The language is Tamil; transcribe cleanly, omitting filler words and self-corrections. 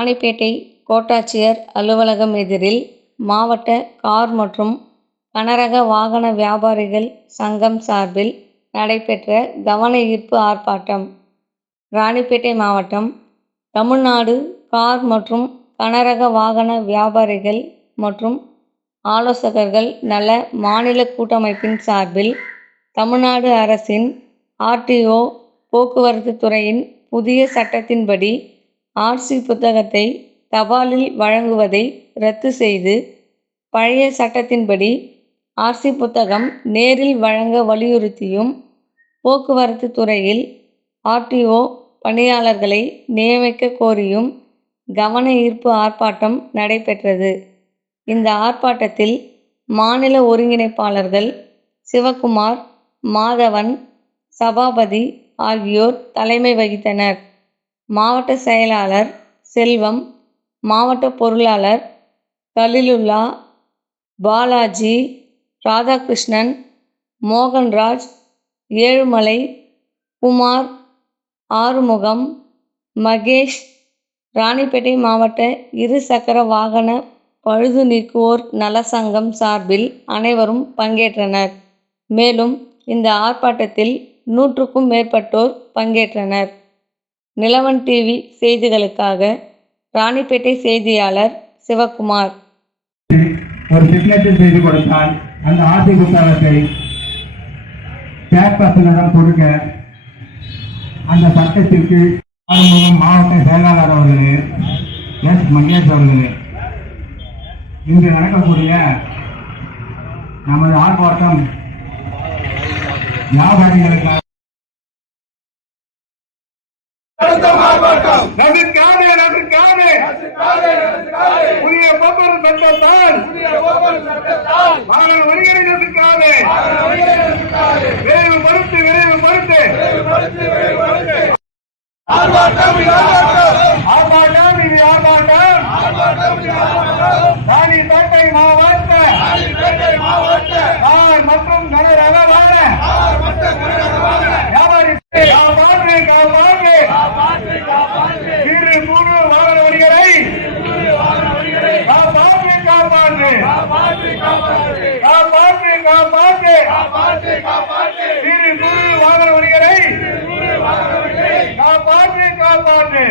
ராணிப்பேட்டை கோட்டாட்சியர் அலுவலகம் எதிரில் மாவட்ட கார் மற்றும் கனரக வாகன வியாபாரிகள் சங்கம் சார்பில் நடைபெற்ற கவன ஈர்ப்பு ஆர்ப்பாட்டம். ராணிப்பேட்டை மாவட்டம் தமிழ்நாடு கார் மற்றும் கனரக வாகன வியாபாரிகள் மற்றும் ஆலோசகர்கள் நல மாநில கூட்டமைப்பின் சார்பில் தமிழ்நாடு அரசின் RTO போக்குவரத்து துறையின் புதிய சட்டத்தின்படி RC புத்தகத்தை தபாலில் வழங்குவதை ரத்து செய்து பழைய சட்டத்தின்படி RC புத்தகம் நேரில் வழங்க வலியுறுத்தியும் போக்குவரத்து துறையில் RTO பணியாளர்களை நியமிக்க கோரியும் கவன ஈர்ப்பு ஆர்ப்பாட்டம் நடைபெற்றது. இந்த ஆர்ப்பாட்டத்தில் மாநில ஒருங்கிணைப்பாளர்கள் சிவக்குமார், மாதவன், சபாபதி ஆகியோர் தலைமை வகித்தனர். மாவட்ட செயலாளர் செல்வம், மாவட்ட பொருளாளர் கலிலுல்லா, பாலாஜி, ராதாகிருஷ்ணன், மோகன்ராஜ், ஏழுமலை, குமார், ஆறுமுகம், மகேஷ், ராணிப்பேட்டை மாவட்ட இரு சக்கர வாகன பழுது நீக்குவோர் நல சங்கம் சார்பில் அனைவரும் பங்கேற்றனர். மேலும் இந்த ஆர்ப்பாட்டத்தில் 100க்கும் மேற்பட்டோர் பங்கேற்றனர். நிலவன் டிவி செய்திகளுக்காக ராணிப்பேட்டை செய்தியாளர் சிவக்குமார். ஒரு சிக்னேச்சர் செய்து கொடுத்தால் அந்த RC புத்தகத்தை சேர்பர்சனிடம் கொடுக்க அந்த சட்டத்திற்கு ஆறுமுகம் மாவட்ட செயலாளர் அவர்களே, மகேஷ் அவர்களே, இன்று நடக்கக்கூடிய நமது ஆர்ப்பாட்டம் வியாபாரிகளுக்காக புதிய போக்குவரத்து சட்டத்தால் வாகன ஒருங்கிணைந்ததற்காக விரைவு மறுத்து ராணிப்பேட்டை மாவட்ட கார் மற்றும் கனரக வியாபாரி சிறு குறு வாகன வணிகரை சிறு குறு வாகன வணிகரை காப்பாற்று.